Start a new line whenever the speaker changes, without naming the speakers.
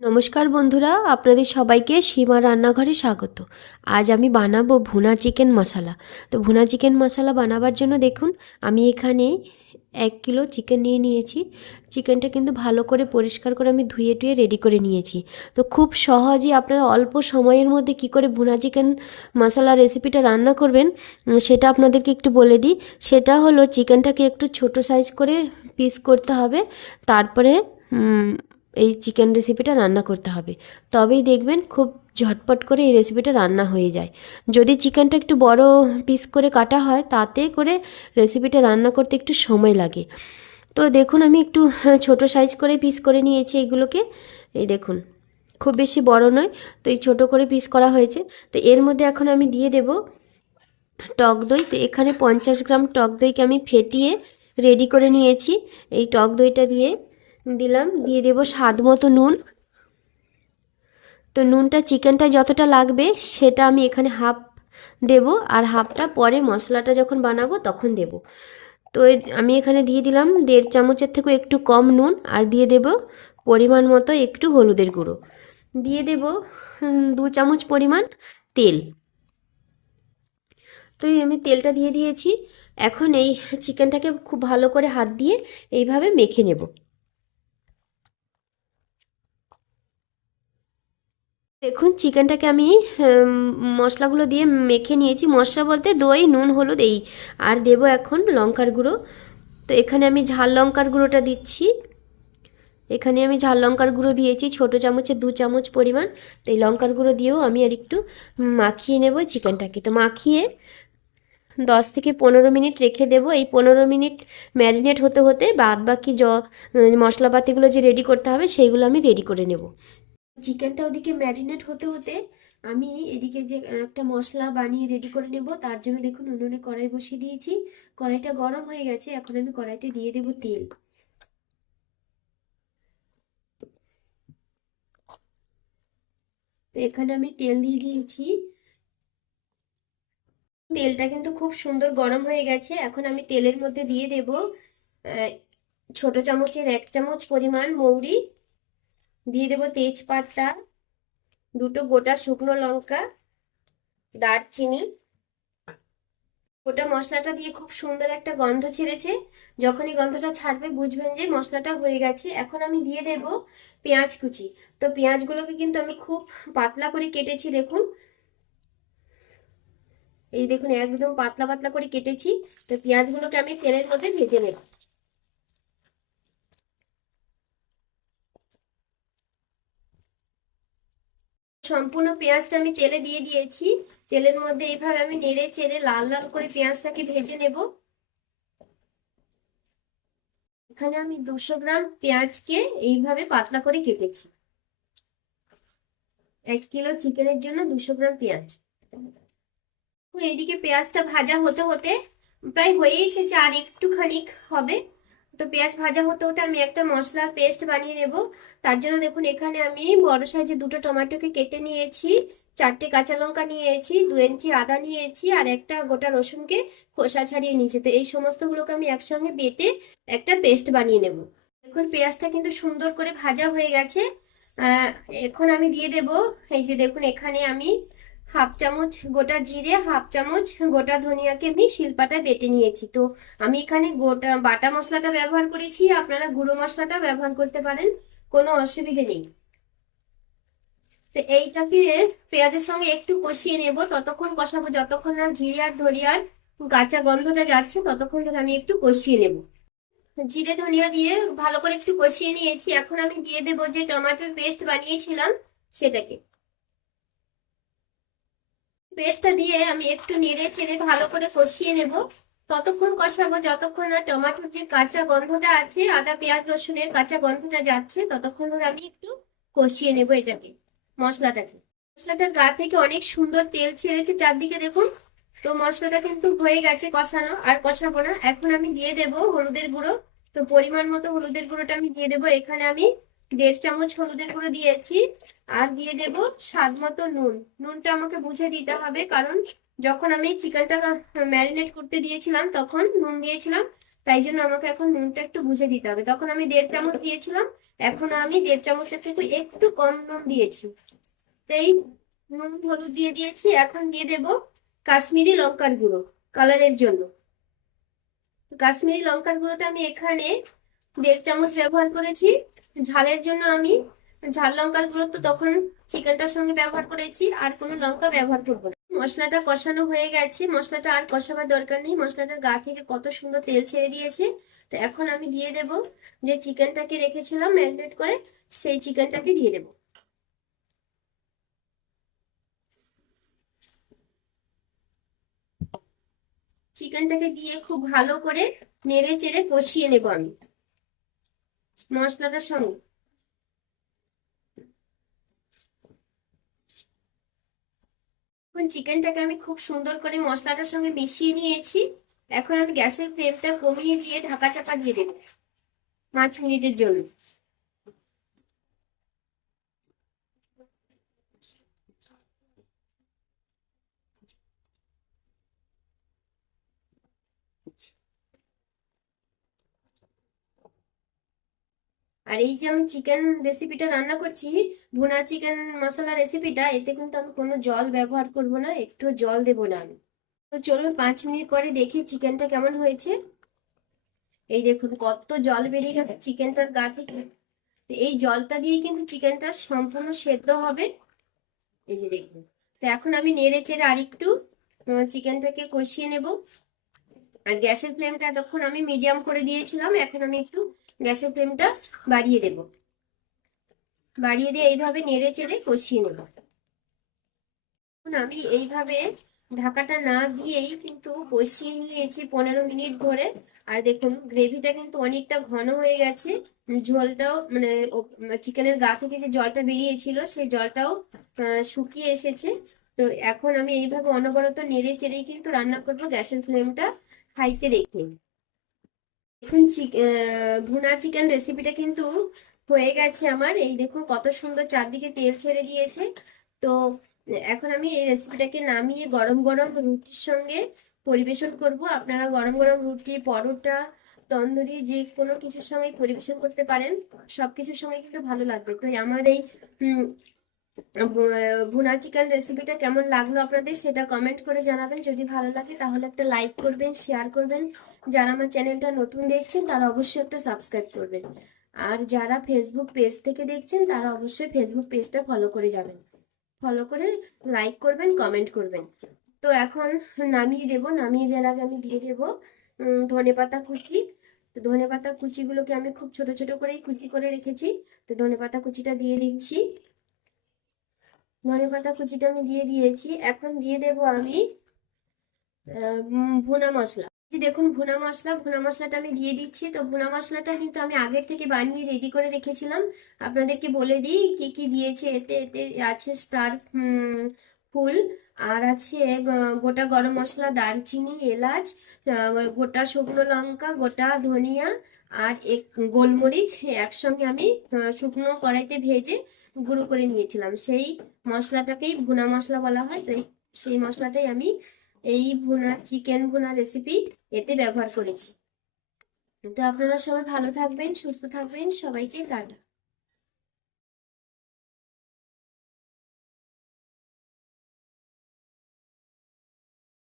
নমস্কার বন্ধুরা, আপনাদের সবাইকে সীমা রান্নাঘরে স্বাগত। আজ আমি বানাবো ভুনা চিকেন মশলা। তো ভুনা চিকেন মশলা বানাবার জন্য দেখুন, আমি এখানে এক কিলো চিকেন নিয়ে নিয়েছি। চিকেনটা কিন্তু ভালো করে পরিষ্কার করে আমি ধুয়ে টুয়ে রেডি করে নিয়েছি। তো খুব সহজে আপনারা অল্প সময়ের মধ্যে কি করে ভুনা চিকেন মশলা রেসিপিটা রান্না করবেন, সেটা আপনাদেরকে একটু বলে দিই। সেটা হলো, চিকেনটাকে একটু ছোট সাইজ করে পিস করতে হবে। তারপরে এই চিকেন রেসিপিটা রান্না করতে হবে। তবেই দেখবেন খুব ঝটপট করে এই রেসিপিটা রান্না হয়ে যায়। যদি চিকেনটা একটু বড় পিস করে কাটা হয়, তাতে করে রেসিপিটা রান্না করতে একটু সময় লাগে। তো দেখুন, আমি একটু ছোট সাইজ করে পিস করে নিয়েছি এইগুলোকে এই দেখুন, খুব বেশি বড় নয়, তো এই ছোটো করে পিস করা হয়েছে। তো এর মধ্যে এখন আমি দিয়ে দেব টক দই। তো এখানে পঞ্চাশ গ্রাম টক দইকে আমি ফেটিয়ে রেডি করে নিয়েছি। এই টক দইটা দিয়ে দিলাম, দিয়ে দেব স্বাদ মতো নুন। তো নুনটা, চিকেনটা যতটা লাগবে সেটা আমি এখানে হাফ দেব আর হাফটা পরে মশলাটা যখন বানাবো তখন দেব। তো আমি এখানে দিয়ে দিলাম দেড় চামচের থেকেও একটু কম নুন আর দিয়ে দেব পরিমাণ মতো একটু হলুদের গুঁড়ো। দিয়ে দেব দু চামচ পরিমাণ তেল। তো আমি তেলটা দিয়ে দিয়েছি। এখন এই চিকেনটাকে খুব ভালো করে হাত দিয়ে এইভাবে মেখে নেব। দেখুন, চিকেনটাকে আমি মশলাগুলো দিয়ে মেখে নিয়েছি। মশলা বলতে দই, নুন, হলুদ, এই। আর দেবো এখন লঙ্কার গুঁড়ো। তো এখানে আমি ঝাল লঙ্কার গুঁড়োটা দিচ্ছি। এখানে আমি ঝাল লঙ্কার গুঁড়ো দিয়েছি, ছোটো চামচে দু চামচ পরিমাণ। তো এই লঙ্কার গুঁড়ো দিয়েও আমি আর একটু মাখিয়ে নেব চিকেনটাকে। তো মাখিয়ে দশ থেকে পনেরো মিনিট রেখে দেবো। এই পনেরো মিনিট ম্যারিনেট হতে হতে বাদ বাকি জ, মশলাপাতিগুলো যে রেডি করতে হবে, সেইগুলো আমি রেডি করে নেব। চিকেনটা ওদিকে ম্যারিনেট হতে হতে আমি এদিকে যে একটা মশলা বানিয়ে রেডি করে নেব, তার জন্য দেখুন উনুনে কড়াই বসিয়ে দিয়েছি। কড়াইটা গরম হয়ে গেছে, এখন আমি কড়াইতে দিয়ে দেব তেল। তো এখানে আমি তেল দিয়ে দিয়েছি। তেলটা কিন্তু খুব সুন্দর গরম হয়ে গেছে, এখন আমি তেলের মধ্যে দিয়ে দেব ছোট চামচের এক চামচ পরিমাণ মৌরি। দিয়ে দেবো তেজপাতা, দুটো গোটা শুকনো লঙ্কা, দারচিনি। গোটা মশলাটা দিয়ে খুব সুন্দর একটা গন্ধ ছেড়েছে। যখনই গন্ধটা ছাড়বে বুঝবেন যে মশলাটা হয়ে গেছে। এখন আমি দিয়ে দেব পেঁয়াজ কুচি। তো পেঁয়াজগুলোকে কিন্তু আমি খুব পাতলা করে কেটেছি, দেখুন। এই দেখুন, একদম পাতলা পাতলা করে কেটেছি। তো পেঁয়াজগুলোকে আমি তেলের মধ্যে ভেজে নেব। সম্পূর্ণ পেঁয়াজটা আমি তেলে দিয়ে দিয়েছি। তেলের মধ্যে এইভাবে আমি নেড়ে চেড়ে লাল লাল করে পেঁয়াজটাকে ভেজে নেব। এখানে আমি দুশো গ্রাম পেঁয়াজকে এইভাবে পাতলা করে কেটেছি। এক কিলো চিকেনের জন্য দুশো গ্রাম পেঁয়াজ। এইদিকে পেঁয়াজটা ভাজা হতে হতে প্রায় হয়েই এসেছে, আর একটুখানি হবে। তো পেঁয়াজ ভাজা হতে হতে আমি একটা মশলার পেস্ট বানিয়ে নেব। তার জন্য দেখুন, এখানে আমি বড় সাইজে দুটো টমেটোকে কেটে নিয়েছি, চারটে কাঁচা লঙ্কা নিয়েছি, দু ইঞ্চি আদা নিয়েছি আর একটা গোটা রসুনকে খোসা ছাড়িয়ে নিয়েছি। তো এই সমস্তগুলোকে আমি একসঙ্গে বেটে একটা পেস্ট বানিয়ে নেব। দেখুন, পেঁয়াজটা কিন্তু সুন্দর করে ভাজা হয়ে গেছে। এখন আমি দিয়ে দেব। এই যে দেখুন, এখানে আমি হাফ চামচ গোটা জিরে, হাফ চামচ গোটা ধনিয়াকে আমি শিলপাটায় বেটে নিয়েছি। তো আমি এখানে গোটা বাটা মশলাটা ব্যবহার করেছি। আপনারা গুঁড়ো মশলাটা ব্যবহার করতে পারেন, কোনো অসুবিধে নেই। তো এইটাকে পেঁয়াজের সঙ্গে একটু কষিয়ে নেব। ততক্ষণ কষাবো, যতক্ষণ না জিরে আর ধনিয়ার কাঁচা গন্ধটা যাচ্ছে, ততক্ষণ ধরে আমি একটু কষিয়ে নেব। জিরে, ধনিয়া দিয়ে ভালো করে একটু কষিয়ে নিয়েছি। এখন আমি দিয়ে দেবো যে টমেটোর পেস্ট বানিয়েছিলাম সেটাকে। পেস্টটা দিয়ে আমি একটু নেড়ে চেড়ে ভালো করে কষিয়ে নেব। ততক্ষণ কষাবো, যতক্ষণ না টমেটোর যে কাঁচা গন্ধটা আছে, আদা, পেঁয়াজ, রসুনের কাঁচা গন্ধটা যাচ্ছে, ততক্ষণ ধরে আমি একটু কষিয়ে নেব এটাকে, মশলাটাকে। মশলাটার গা থেকে অনেক সুন্দর তেল ছেড়েছে চারদিকে দেখুন। তো মশলাটা কিন্তু হয়ে গেছে কষানো, আর কষাবো না। এখন আমি দিয়ে দেব হলুদের গুঁড়ো। তো পরিমাণ মতো হলুদের গুঁড়োটা আমি দিয়ে দেবো। এখানে আমি দেড় চামচ হলুদের গুঁড়ো দিয়েছি, আর দিয়ে দেব স্বাদ মতো নুন। নুনটা আমাকে বুঝে দিতে হবে, কারণ যখন আমি চিকেনটা ম্যারিনেট করতে দিয়েছিলাম, তখন নুন দিয়েছিলাম, তাই জন্য আমাকে এখন নুনটা একটু বুঝে দিতে হবে। তখন আমি দেড় চামচ দিয়েছিলাম, এখন আমি দেড় চামচের থেকে একটু কম নুন দিয়েছি। এই নুন, হলুদ দিয়ে দিয়েছি, এখন দিয়ে দেব কাশ্মীরি লঙ্কার গুঁড়ো কালারের জন্য। কাশ্মীরি লঙ্কার গুঁড়োটা আমি এখানে দেড় চামচ ব্যবহার করেছি। ঝালের জন্য আমি ঝাল লঙ্কার গুঁড়ো তো তখন চিকেনটার সঙ্গে ব্যবহার করেছি, আর কোনো লঙ্কা ব্যবহার করব না। মশলাটা কষানো হয়ে গেছে, মশলাটা আর কষাবার দরকার নেই। মশলাটার গা থেকে কত সুন্দর তেল ছেড়ে দিয়েছে। তো এখন আমি দিয়ে দেব যে চিকেনটাকে রেখেছিলাম ম্যারিনেট করে, সেই চিকেনটাকে দিয়ে দেব। চিকেনটাকে দিয়ে খুব ভালো করে নেড়ে চেড়ে কষিয়ে নেব আমি। মশলাটার সঙ্গে এখন চিকেনটাকে আমি খুব সুন্দর করে মশলাটার সঙ্গে মিশিয়ে নিয়েছি। এখন আমি গ্যাসের ফ্লেমটা কমিয়ে দিয়ে ঢাকা চাপা দিয়ে দেবো। পাঁচ মিনিটের জন্য। আর এই যে আমি চিকেন রেসিপিটা রান্না করছি, ভুনা চিকেন মশলা রেসিপিটা এতে কিন্তু আমি কোনো জল ব্যবহার করব না, একটু জল দেব না আমি। তো চলুন পাঁচ মিনিট পরে দেখি চিকেনটা কেমন হয়েছে। এই দেখুন, কত জল বেরিয়ে গেছে চিকেনটার গা থেকে। তো এই জলটা দিয়ে কিন্তু চিকেনটা সম্পূর্ণ সেদ্ধ হবে। এই যে দেখুন, তো এখন আমি নেড়ে চেড়ে আরেকটু চিকেনটাকে কষিয়ে নেব। আর গ্যাসের ফ্লেমটা তখন আমি মিডিয়াম করে দিয়েছিলাম, এখন আমি একটু গ্যাসের ফ্লেমটা বাড়িয়ে দেব। বাড়িয়ে দিয়ে এইভাবে নেড়ে চেড়ে কষিয়ে নেব। এখন আমি এইভাবে ঢাকাটা না দিয়েই কিন্তু কষিয়ে নিয়েছি পনেরো মিনিট ধরে। আর দেখুন, গ্রেভিটা কিন্তু অনেকটা ঘন হয়ে গেছে। ঝোলটাও মানে চিকেনের গা থেকে যে জলটা বেরিয়েছিল, সেই জলটাও শুকিয়ে এসেছে। তো এখন আমি এইভাবে অনবরত নেড়ে চেড়েই কিন্তু রান্না করব। গ্যাসের ফ্লেমটা হাইতে রেখে। দেখুন ভুনা চিকেন রেসিপিটা কিন্তু হয়ে গেছে আমার। এই দেখুন, কত সুন্দর চারদিকে তেল ছেড়ে দিয়েছে। তো, এখন আমি এই রেসিপিটাকে নামিয়ে গরম গরম রুটির সঙ্গে পরিবেশন করব। আপনারা গরম গরম রুটি, পরোটা, তন্দুরি, যে কোনো কিছুর সঙ্গে পরিবেশন করতে পারেন। সব কিছুর সঙ্গে কিন্তু ভালো লাগবে। তো আমার এই ভুনা চিকেন রেসিপিটা কেমন লাগল আপনাদের সেটা কমেন্ট করে জানাবেন। যদি ভালো লাগে তাহলে একটা লাইক করবেন, শেয়ার করবেন। যারা আমার চ্যানেলটা নতুন দেখছেন, তারা অবশ্যই একটা সাবস্ক্রাইব করবেন। আর যারা ফেসবুক পেজ থেকে দেখছেন, তারা অবশ্যই ফেসবুক পেজটা ফলো করে যাবেন। ফলো করে লাইক করবেন কমেন্ট করবেন। তো এখন নামিয়ে দেব, নামিয়ে দেওয়ার আগে আমি দিয়ে দেব ধনে পাতা কুচি। তো ধনে পাতা কুচিগুলোকে আমি খুব ছোট ছোট করেই কুচি করে রেখেছি। তো ধনে পাতা কুচিটা দিয়ে দিচ্ছি। ধনে পাতা কুচিটা আমি দিয়ে দিয়েছি। এখন দিয়ে দেব আমি ভুনা মশলা। দেখুন ভুনা মশলা, ভুনা মশলাটা আমি দিয়ে দিচ্ছি। তো ভুনা মশলাটা কিন্তু আমি আগের থেকে বানিয়ে রেডি করে রেখেছিলাম। আপনাদেরকে বলে দিই কি কি দিয়েছে। এতে এতে আছে স্টার ফুল আর আছে গোটা গরম মশলা, দারচিনি, এলাচ গোটা শুকনো লঙ্কা, গোটা ধনিয়া আর এক, গোলমরিচ একসঙ্গে আমি শুকনো কড়াইতে ভেজে গুঁড়ো করে নিয়েছিলাম। সেই মশলাটাকেই ভুনা মশলা বলা হয়। তো সেই মশলাটাই আমি এই ভুনা চিকেন ভুনা রেসিপি এতে ব্যবহার করেছি। তো আপনারা সবাই ভালো থাকবেন, সুস্থ থাকবেন, সবাইকে টাটা।